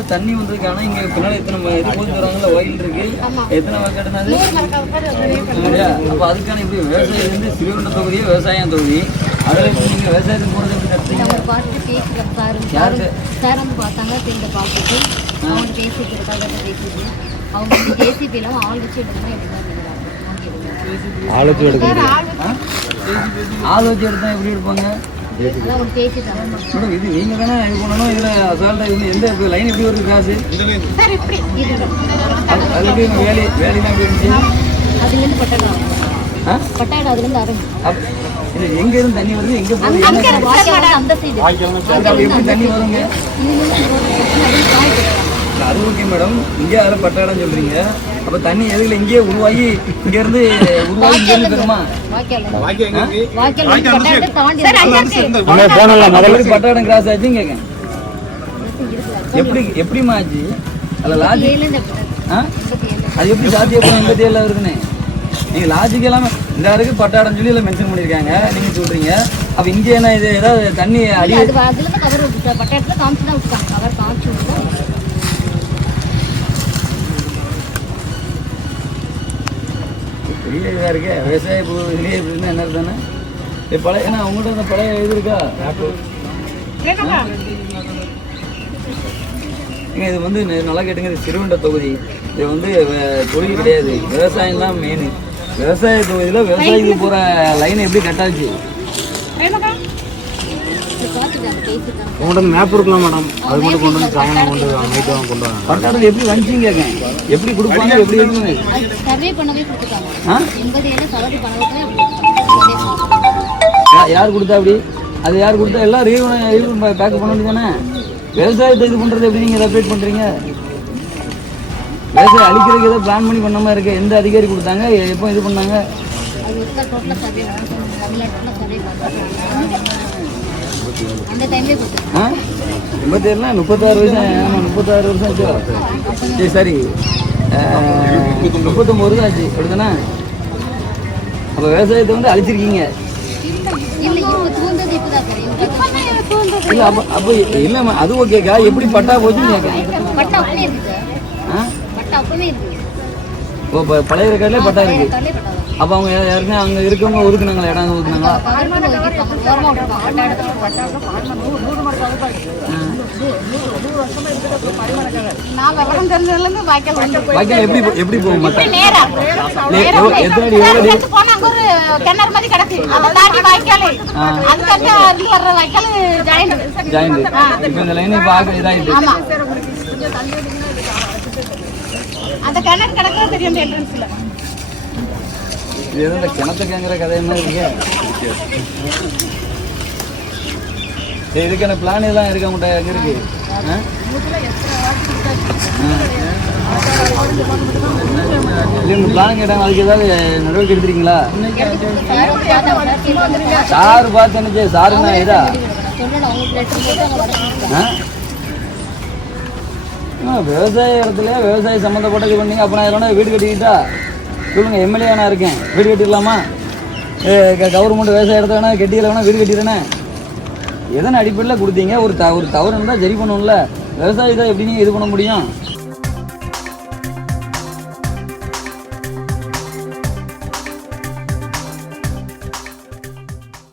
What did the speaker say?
உள்ள தண்ணி வந்ததுக்கான இங்க பின்னாடி எத்தனை இது போட்டு வராங்கல்ல வயல் இருக்கு, எத்தனை வாக்காடுனாது? அப்போ அதுக்கான இப்படி விவசாயம் வந்து ஸ்ரீவைகுண்டம் தொகுதியே விவசாயம் தொகுதி. அதில் இப்போ நீங்கள் விவசாயத்துக்கு போகிறது எப்படி நடத்துறீங்க? சார் வந்து பார்த்தாங்க, சேர்ந்து பார்த்துட்டு அவங்க பேசிக்கிறதுக்காக பேசிட்டு அவங்க வந்து ஜேசிபிலாம் ஆள் வச்சு எடுக்கணும் ஆள் வச்சு எடுத்தா எப்படி எடுப்பாங்க? மேடம் இது நீங்க தானே இது பண்ணணும். இதுல அசால்ட்டா எந்த லைன் எப்படி வருது காசு? அது எப்படி வேலையெல்லாம் எப்படி இருந்துச்சு? அதுலேருந்து பட்டாடு அதுலேருந்து இல்லை எங்க இருந்து தண்ணி வருது, எங்க போகுது, அந்த சைடு எப்படி தண்ணி வருங்க? அது ஓகே மேடம், இங்கே அதில் பட்டாடம் சொல்றீங்க. அப்போ தண்ணி எதுல இங்கேயே உருவாகி இங்கேருந்து பெருமா பட்டாடம் கிராஸ் ஆச்சுன்னு கேட்கேன். எப்படிமா ஆச்சு? அதில் லாஜிக் அது எப்படி சாத்தியப்படும்? 87 இருக்குன்னு நீங்கள் லாஜிக் எல்லாமே இந்த இருக்கு பட்டாடம் சொல்லி இல்லை மென்ஷன் பண்ணியிருக்காங்க. நீங்கள் சொல்கிறீங்க அப்போ இங்கே என்ன இது ஏதாவது தண்ணி அடி பட்டாட்டத்தில் காமிச்சு தான் விட்டாங்க. கவர் காமிச்சு விட்டா பெரிய இதாக இருக்கே விவசாய இதுலேயே இப்படின்னா என்ன தானே இது பழைய. ஏன்னா அவங்கள்ட்ட அந்த பழைய இது இருக்கா? இது வந்து நல்லா கேட்டுங்க, இது ஸ்ரீவைகுண்டம் தொகுதி. இது வந்து தொழில் கிடையாது, விவசாயம் தான் மெயின். விவசாய தொகுதியில் விவசாயிக்கு போகிற லைன் எப்படி கட்டாச்சு? உங்கள்கிட்ட மேப் இருக்கலாம் மேடம், அது மட்டும் கொண்டு வந்து சாயங்காலம் கொண்டு நைட்டு கொண்டு வாங்க. பட்டாடல் எப்படி வந்துச்சின்னு கேட்கேன். எப்படி கொடுப்பாங்க, எப்படி இருக்குன்னு சர்வே பண்ணவே கொடுத்துருக்காங்க. யார் கொடுத்தா அப்படி? அது யார் கொடுத்தா? எல்லாம் ரீவ் பேக்கப் பண்ண வேண்டியதானே? விவசாயத்தை இது பண்ணுறது எப்படி நீங்கள் ரெப்ரேட் பண்ணுறீங்க? விவசாயம் அழிக்கிறதுக்கு ஏதோ பிளான் பண்ணி பண்ண மாதிரி இருக்கு. எந்த அதிகாரி கொடுத்தாங்க, எப்போ இது பண்ணாங்க? அந்த டைம்லேயே 87 36 வருஷம். ஆமாம் 36 வருஷம் ஆச்சு. சரி 39 வருஷம் ஆச்சு அப்படி தானே? அப்போ விவசாயத்தை வந்து அழிச்சிருக்கீங்க. இல்லை அப்போ இல்லைம்மா அது ஓகேக்கா. எப்படி பட்டா போச்சுன்னு கேட்கேன். இப்போ பழைய ரெக்கார்ட்லேயே பட்டா இருக்கு. அப்போ அவங்க யாருக்குமே அங்கே இருக்கவங்க ஒதுக்குனாங்களா? இடம் ஒதுக்குனாங்களா? வாய்க்கால் எப்படி போகும்? இப்போ இந்த லைன் இப்போ இதாகிட்டு அந்த கிணறு கிடக்க தெரியும் என்ட்ரன்ஸ்ல. இது எதுவும் இந்த கிணத்து கேங்கிற கதை என்ன இருக்கு? இதுக்கான பிளான் எல்லாம் இருக்கு உங்கள்கிட்ட? எங்கே இருக்கு? இல்லை பிளான் கேட்டாங்க, அதுக்கு ஏதாவது நடவடிக்கை எடுத்துறீங்களா? சார் பார்த்து நினைச்சு சாருன்னா இதா விவசாய இடத்துல விவசாய சம்மந்தப்பட்டது பண்ணீங்க. அப்போ நான் இதெல்லாம் வீடு கட்டிக்கிட்டா சொல்லுங்கள், எம்எல்ஏ நான் இருக்கேன், வீடு கட்டிடலாமா? கவர்மெண்ட் விவசாய இடத்த வேணா கட்டியில் வேணா வீடு கட்டிடுறேனே. எதனை அடிப்படையில் கொடுத்தீங்க? ஒரு தவறு இருந்தால் சரி பண்ணணும்ல. விவசாயத்தை எப்படி நீங்கள் இது பண்ண முடியும்?